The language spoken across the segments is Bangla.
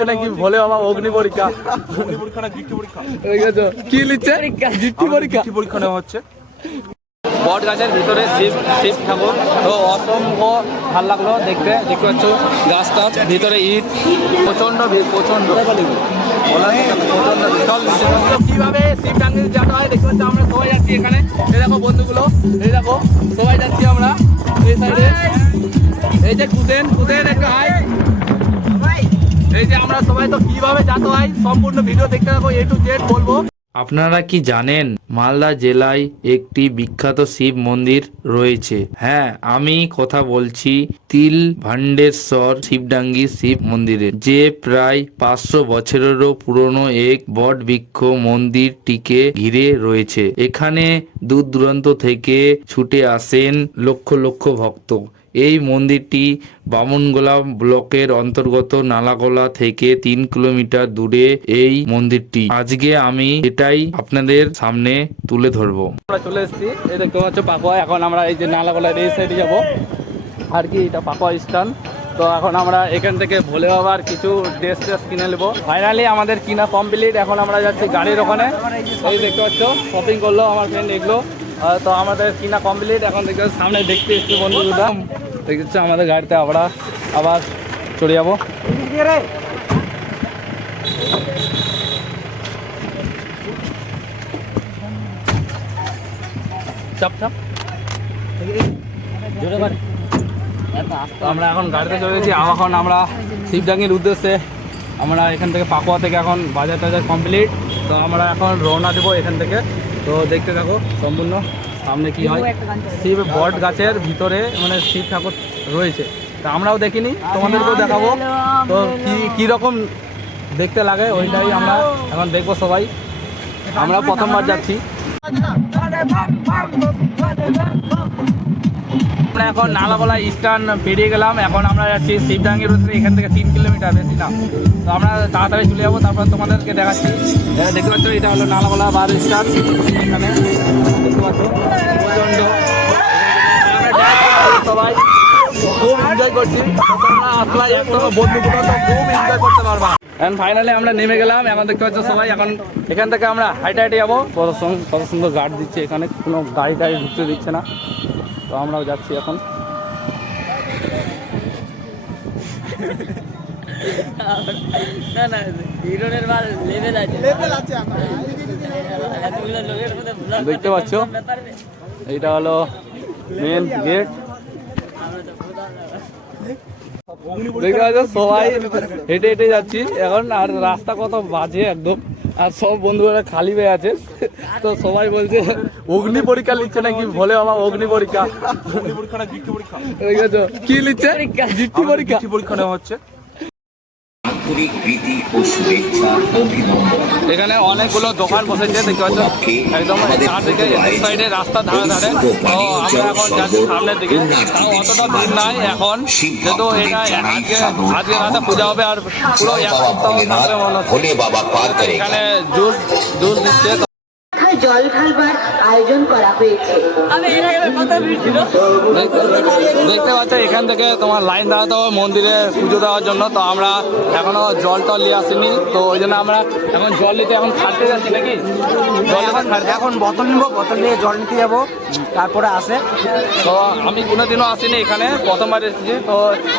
নিচ্ছে নাকি ভোলে বাবা অগ্নি পরীক্ষা। কি নিচ্ছে? জিটি পরীক্ষা নেওয়া হচ্ছে। বট গাছের ভিতরে শিব ঠাকুর, তো অসম্ভব ভালো লাগলো দেখতে পাচ্ছ। গাছটার ভিতরে ইট, প্রচন্ড ভিড়, প্রচন্ড কিভাবে শিব টাঙ্গি যাওয়া হয় দেখতে পাচ্ছ। আমরা সবাই যাচ্ছি এখানে, এই দেখো বন্ধুগুলো, এই দেখো সবাই যাচ্ছি আমরা এই সাইডে। এই যে কুসেন একটু হাই, এই যে আমরা সবাই তো কিভাবে যেতে হয় সম্পূর্ণ ভিডিও দেখতে থাকো, A to Z বলবো। আপনারা কি জানেন মালদা জেলায় একটি বিখ্যাত শিব মন্দির রয়েছে? হ্যাঁ, আমি কথা বলছি তিল ভান্ডেশ্বর শিবডাঙ্গি শিব মন্দিরের, যে প্রায় 500 বছরেরও পুরনো এক বট বৃক্ষ মন্দিরটিকে ঘিরে রয়েছে। এখানে দূর দূরান্ত থেকে ছুটে আসেন লক্ষ লক্ষ ভক্ত। এই মন্দিরটি বামনগোলা ব্লকের অন্তর্গত নালাগোলা থেকে 3 কিলোমিটার দূরে এই মন্দিরটি। আজকে আমি এটাই আপনাদের সামনে তুলে ধরবো। আমরা চলে এসেছি, এই দেখতে পাচ্ছ পাকুয়া। এখন আমরা এই যে নালাগোলার এই সাইডে যাবো আর কি, এটা পাকুয়া স্টান। তো এখন আমরা এখান থেকে ভোলে বাবার কিছু ড্রেস কিনে নেবো। ফাইনালি আমাদের কিনা কমপ্লিট। এখন আমরা যাচ্ছি গাড়ির ওখানে, এই দেখতে পাচ্ছ শপিং করলো আমার ফ্রেন্ড এগুলো। তো আমাদের কিনা কমপ্লিট। এখন দেখতে সামনে দেখতে এসছি বন্ধুরা, দেখতে আমাদের গাড়িতে আমরা আবার চলে যাবো। চাপ চাপ আমরা এখন গাড়িতে চলে গেছি। এখন আমরা শিবডাঙ্গির উদ্দেশ্যে, আমরা এখান থেকে পাকুয়া থেকে এখন বাজার টাজার কমপ্লিট। তো আমরা এখন রওনা দেবো এখান থেকে। তো দেখতে থাকো সম্পূর্ণ সামনে কি হয়। শিব বট গাছের ভিতরে মানে শিব ঠাকুর রয়েছে, তা আমরাও দেখিনি, তোমাদেরকেও দেখাবো। তো কীরকম দেখতে লাগে ওইটাই আমরা এখন দেখবো সবাই। আমরা প্রথমবার যাচ্ছি। আমরা এখন নালাগোলা স্ট্যান্ড পেরিয়ে গেলাম। এখন আমরা যাচ্ছি শিবডাঙ্গির উদ্দেশ্যে, এখান থেকে 3 কিলোমিটার, বেশি না। তো আমরা তাড়াতাড়ি চলে যাবো, তারপর তোমাদেরকে দেখাচ্ছি। দেখতে পাচ্ছ এটা হলো নালাগোলা বাস স্ট্যান্ড। এখানে দেখতে পাচ্ছ প্রচণ্ড সবাই খুব এনজয় করছি। বন্ধুগুলো তো খুব এনজয় করতে পারবা। এখন ফাইনালি আমরা নেমে গেলাম। এখন দেখতে পাচ্ছ সবাই, এখন এখান থেকে আমরা হাইটে যাবো। কত সুন্দর গার্ড দিচ্ছে, এখানে কোনো গাড়ি টাড়ি ঢুকতে দিচ্ছে না। তো আমরাও যাচ্ছি এখন। দেখতে পাচ্ছ এইটা হলো মেন গেট। দেখতে পাচ্ছ সবাই হেঁটে হেঁটে যাচ্ছি এখন। আর রাস্তা কত বাজে একদম, আর সব বন্ধুরা খালি হয়ে আছে। তো সবাই বলছে অগ্নি পরীক্ষা নিচ্ছে নাকি ভোলে বাবা অগ্নি পরীক্ষা। কি নিচ্ছে? জিটি পরীক্ষা নেওয়া হচ্ছে। এখানে অনেকগুলো দোকান বসেছে দেখতে পাচ্ছ, একদম চারদিকে সাইডে রাস্তার ধারে ধারে। তো আমরা এখন যাচ্ছি সামনের দিকে, অতটা দূর নাই এখন, যেহেতু এটা আজকে রাতে পূজা হবে আর পুরো এক সপ্তাহ থাকবে মনে হচ্ছে। এখানে জুস দিচ্ছে, জল ঢালবার আয়োজন করা হয়েছে। দেখতে পাচ্ছ এখান থেকে তোমার লাইন দাঁড়াতে হবে মন্দিরে পুজো দেওয়ার জন্য। তো আমরা এখনো জল টল নিয়ে আসিনি, তো ওই জন্য আমরা এখন জল নিতে এখন খাটতে যাচ্ছি নাকি। এখন বোতল নিবো, বোতল নিয়ে জল নিতে যাবো, তারপরে আসে। তো আমি কোনোদিনও আসিনি এখানে, প্রথমবার এসেছি। তো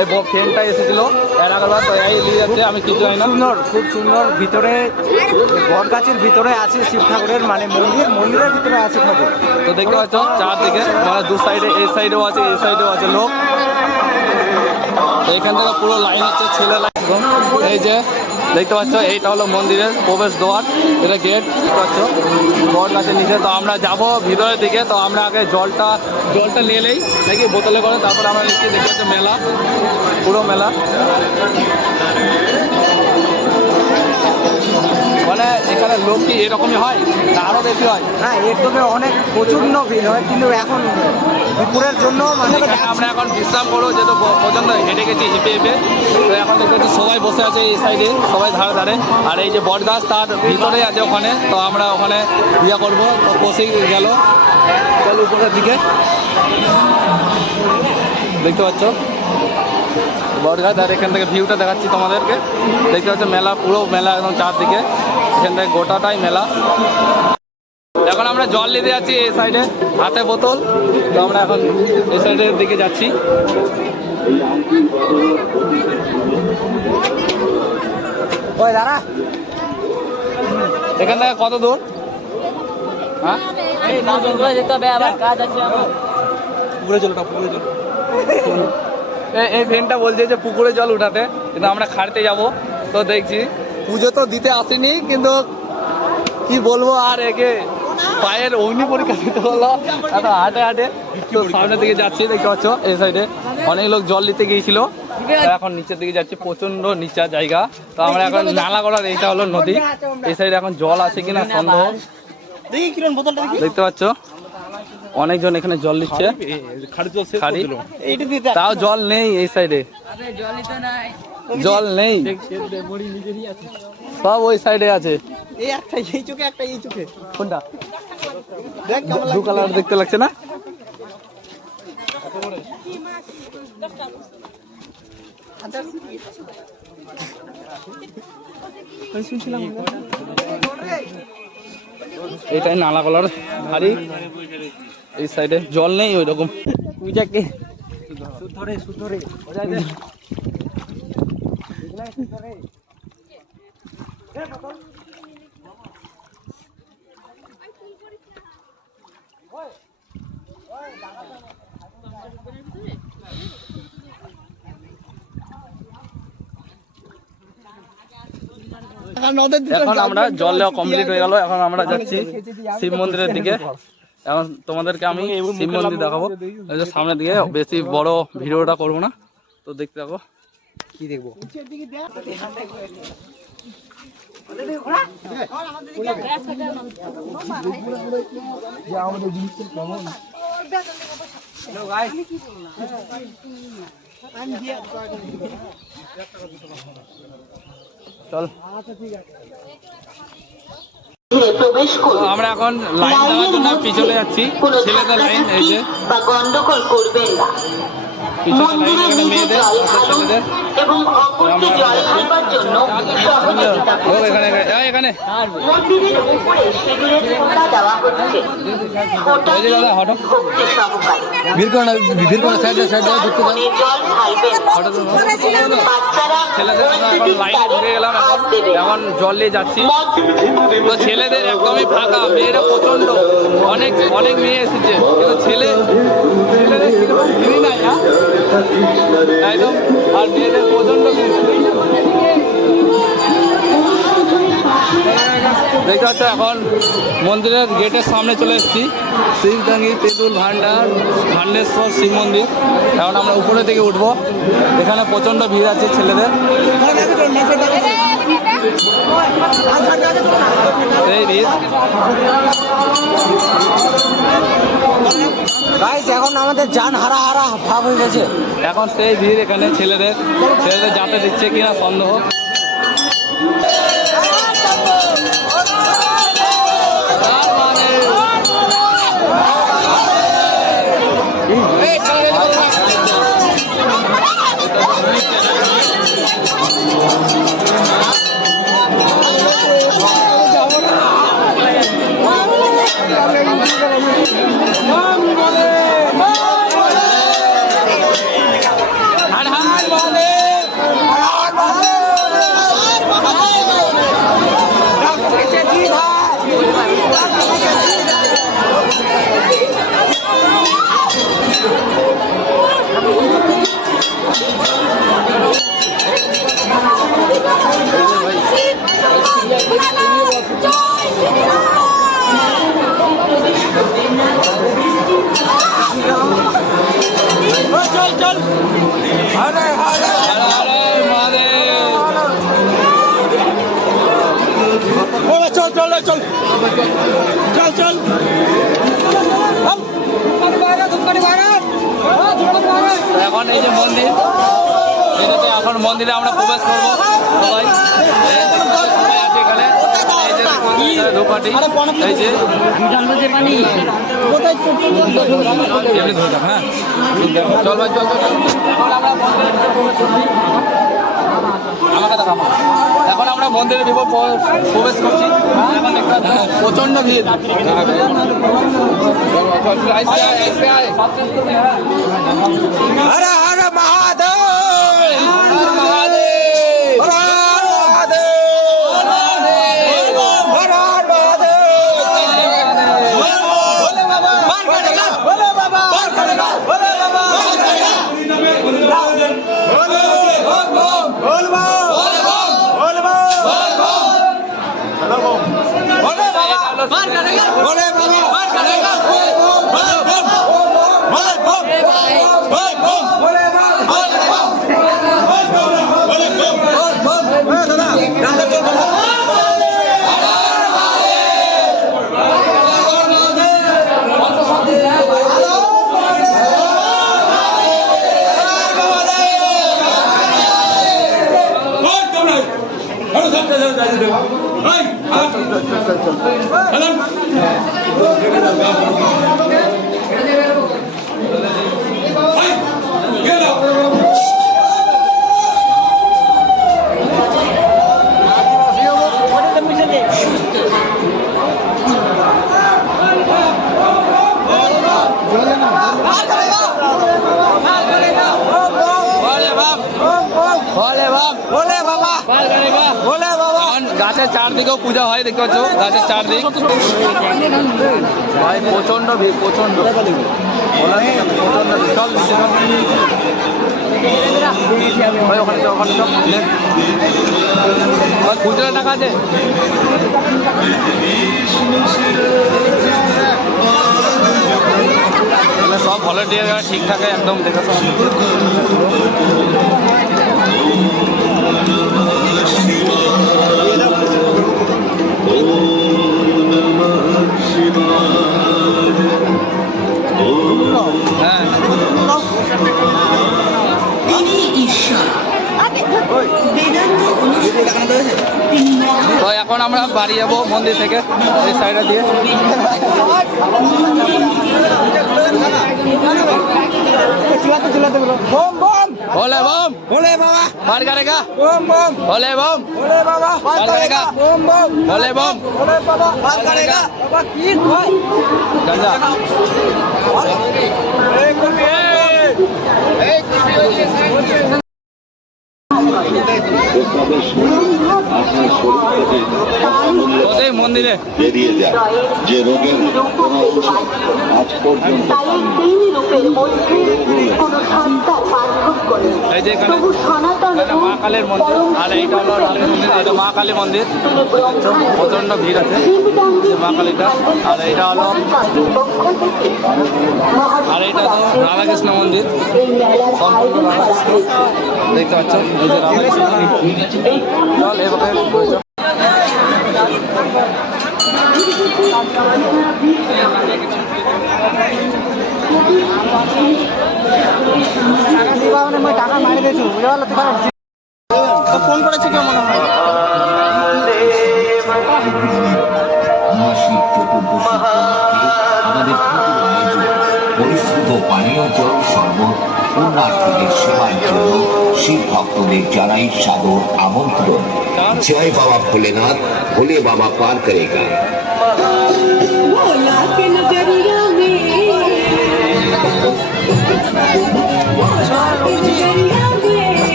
এই ফ্রেন্ডটা এসেছিল এর আগেরবার, তো এই নিয়ে যাচ্ছে, আমি কিছু জানি না। খুব সুন্দর ভিতরে বট গাছের ভিতরে আছে শিব ঠাকুরের, মানে মন্দিরের ভিতরে আছে ঠাকুর। তো দেখতে পাচ্ছ চারদিকে মানে দু সাইডে, এই সাইডেও আছে এই সাইডেও আছে লোক। তো এখান থেকে পুরো লাইন হচ্ছে ছেলে লাইন। এই যে দেখতে পাচ্ছ এইটা হলো মন্দিরের প্রবেশ দ্বার, এটা গেট দেখতে পাচ্ছ বট গাছের নিচে। তো আমরা যাবো ভিতরের দিকে। তো আমরা আগে জলটা নিয়ে নেই নাকি বোতলে করে, তারপরে আমরা নিচ্ছি। দেখতে পাচ্ছ মেলা, পুরো মেলা, মানে এখানে লোক কি এরকমই হয় না আরো বেশি হয়? হ্যাঁ, এর তবে অনেক প্রচণ্ড ভিড় হয়, কিন্তু এখন দুপুরের জন্য মানে আমরা এখন বিশ্রাম করবো, যেহেতু পর্যন্ত হেঁটে গেছি হেঁটে। তো এখন দেখতে পাচ্ছি সবাই বসে আছে এই সাইডে, সবাই ধারে ধারে। আর এই যে বট গাছ তার ভিতরে আছে ওখানে, তো আমরা ওখানে ইয়ে করবো। তো বসেই গেল উপরের দিকে দেখতে পাচ্ছ। বটগাছ, আর এখান থেকে ভিউটা দেখাচ্ছি তোমাদেরকে। দেখতে পাচ্ছ মেলা, পুরো মেলা একদম চারদিকে, এখান থেকে গোটাটাই মেলা। এখন আমরা জল নিতে যাচ্ছি এই সাইডে, হাতে বোতল। তো আমরা এখন এই সাইডের দিকে যাচ্ছি। ওই দাঁড়া, এখান থেকে কত দূর? হ্যাঁ, পুকুরে চলো, পুকুরে চলো। এই ফ্রেন্ডটা বলছে যে পুকুরে জল উঠাতে, কিন্তু আমরা খাড়তে যাব। তো দেখছি পুজো তো দিতে আসেনি, কিন্তু কি বলবো আর, একে পায়ের অগ্নি পরীক্ষা দিতে হলো এত হাঁটে হাঁটে। তো সামনের দিকে যাচ্ছি, দেখতে পাচ্ছ এই সাইডে অনেক লোক জল নিতে গিয়েছিল। এখন নিচের দিকে যাচ্ছি, প্রচন্ড নিচা জায়গা। তো আমরা এখন নালাগড়ার, এইটা হলো নদী, এই সাইডে এখন জল আছে কিনা সন্দেহ। দেখতে পাচ্ছ অনেকজন এখানে জল নিচ্ছে, খাড়ি, তাও জল নেই এই সাইডে, জল নেই, সব ওই সাইডে আছে। এই একটা এই চোখে, একটা এই চোখে। কোনটা? দু কালার দেখতে লাগছে না? এটাই নালাগোলার ধারি, এই সাইডে জল নেই ওই রকম। পূজাকে সুধরে সুধরে এখন আমরা জল দেওয়া কমপ্লিট হয়ে গেল। এখন আমরা যাচ্ছি শিব মন্দিরের দিকে। এখন তোমাদেরকে আমি শিব মন্দির দেখাবো, এই যে সামনের দিকে। বেশি বড় ভিডিওটা করবো না, তো দেখতে থাকো। কি দেখবো? চল, প্রবেশ করুন। আমরা এখন লাইন দেওয়ার জন্য পিছনে যাচ্ছি, কোনো ছেলেদের লাইন এই যে বা গন্ডগোল করবেন না। পিছনে লাইন, এখানে মেয়েদের, ছেলেদের। এবং অপরকে জল ঢালবার জন্য সহযোগিতা ও করুন। এখানে এখানে মন্দিরের উপরে সিঁদুরের ফোঁটা দেওয়া হচ্ছে। ফোঁটা এই যে দাদা, হঠাৎ ভক্তি সহকারে ভিড় করো না, ভিড় করো, সাইডে সাইডে ঢুকতে দাও। মনে জল ঢালবেন। বাচ্চারা ছেলেদের আমরা এখন লাইনে ঢুকে গেলাম, এখন জল নিয়ে যাচ্ছি। তো ছেলেদের একদমই ফাঁকা, মেয়েরা প্রচন্ড, অনেক অনেক মেয়ে এসেছে, কিন্তু ছেলেদের কিরকম ভিড়ই নাই, একদম। আর মেয়েদের প্রচন্ড ভিড়। দেখতে পাচ্ছ এখন মন্দিরের গেটের সামনে চলে এসেছি, শিবগাঙ্গি তেঁতুল ভান্ডার ভান্ডেশ্বর শিব মন্দির। এখন আমরা উপরে থেকে উঠবো, এখানে প্রচণ্ড ভিড় আছে ছেলেদের। সেই ভিড়। গাইস, এখন আমাদের জান হারা হারা ভাব হয়ে গেছে। এখন সেই ভিড় এখানে ছেলেদের যাতে দিচ্ছে কিনা সন্দেহ। এখন এই যে মন্দির, এটাতে এখন মন্দিরে আমরা প্রবেশ করবো সবাই। সবাই আছে এখানে, এই যে ধূপকাঠি, এই যে এমনি ধরে থাক, হ্যাঁ চল ভাই চল চল চল। আমাকে দেখাবো। এখন আমরা মন্দিরের ভিতর প্রবেশ করছি। এখন দেখতে পাচ্ছি প্রচন্ড ভিড়। হর হর মহাদেব, হর মহাদেব, হর মহাদেব, হর মহাদেব। ভোলে বাবা, ভোলে বাবা, ভোলে বাবা, ভোলে বাবা, গাছের চারদিকেও পূজা হয়, দেখতে পাচ্ছ গাছের চারদিক। ভাই প্রচন্ড ভিড়, প্রচন্ড ভাই ওখানে তো ওখানে সব খুচরা টাকা আছে। সব ভলেন্টিয়ার ঠিক থাকে একদম দেখে সব। তো এখন আমরা বাড়ি যাবো মন্দির থেকে এই সাইডে দিয়ে। ভোলে বম, ভোলে বাবা, মার করেগা, বম বম, ভোলে বম, ভোলে বাবা, মার করেগা, বম বম, ভোলে বম, ভোলে বাবা, পার করেগা। বাবা কি ভাই, গাঁজা তোদের মন্দিরে বেরিয়ে যায় যে রোগের কোনো ঔষধ আজ পর্যন্ত তাই এই তিন রূপের মধ্যে কোনো সত্তার পার্থক্য নেই। এই যে এখানে তবু সনাতন এটা মা কালীর মন্দির, আর এইটা হলো রামের মন্দির। এটা মা কালী মন্দির, প্রচন্ড ভিড় আছে এই মা কালীটা। আর এইটা হলো, আর এইটা তো রাধাকৃষ্ণ মন্দির, সম্পূর্ণ রাধাকৃষ্ণ দেখতে পাচ্ছ। এই যে রাধাকৃষ্ণ চল এভাবে টাকা মারি দিয়েছো, ফোন করেছে কেউ মনে হয়। মাসিক চতুর্দশী আমাদের পরিশ্রুত পানীয় জল শরবত পুণ্যার্থীদের সেবার জন্য শিব ভক্তদের জানাই সাদর আমন্ত্রণ। জয় বাবা ভোলেনাথ, ভোলে বাবা পার করেগা।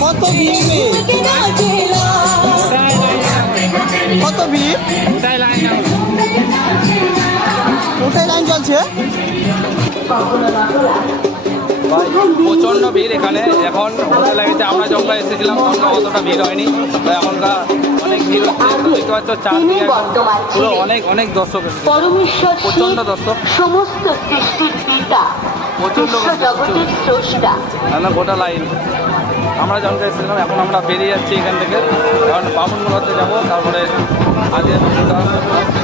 কত ভিড়, কত ভিড়, ওটাই লাইন চলছে। প্রচন্ড ভিড় এখানে। এখন হতে লাগছে আমরা যখন এসেছিলাম তখন অতটা ভিড় হয়নি, তো এখনকার অনেক ভিড় হচ্ছে। দেখতে পাচ্ছ চারদিকে পুরো অনেক অনেক দর্শক এসেছে, পরমেশ্বর প্রচন্ড দর্শক, সমস্ত সৃষ্টির পিতা, প্রচন্ড জগতের স্রষ্টা। আমরা গোটা লাইন। আমরা যখন এসেছিলাম, এখন আমরা বেরিয়ে যাচ্ছি এখান থেকে, কারণ বামুনগুলোতে যাবো, তারপরে আজকে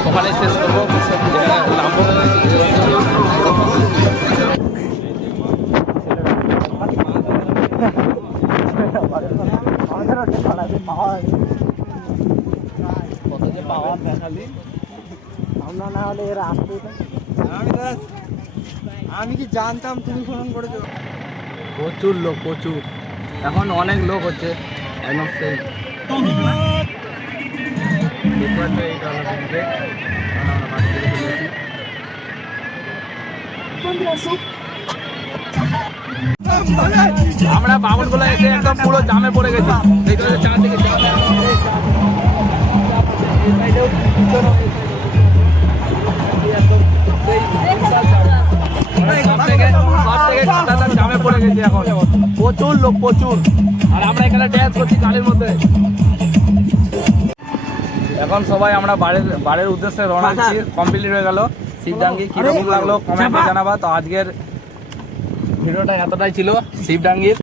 ওখানে শেষ করবো, যেখানে নামবো। আমাদের কত যে পাওয়ার দেখালি। আমরা না হলে এরা আসতো না। আমি কি জানতাম তুমি ফোন করেছো? প্রচুর লোক, প্রচুর, এখন অনেক লোক হচ্ছে একদম সেই আমরা বামনগুলো এসে একদম পুরো জামে পড়ে গেছি। দেখতে পাচ্ছি চারদিকে জাম। এই সাইডেও পিছনেও একদম সেই বিশাল জাম। সব থেকে কাঁটাতার জামে পড়ে গেছি এখন। প্রচুর লোক, প্রচুর। আর আমরা এখানে ড্যান্স করছি গাড়ির মধ্যে। এখন সবাই আমরা বাড়ির উদ্দেশ্যে রওনা দিচ্ছি। কমপ্লিট হয়ে গেল শিবডাঙ্গি। কিরকম লাগলো কমেন্টে জানাবা। তো আজকের ভিডিওটা এতটাই ছিল শিবডাঙ্গির।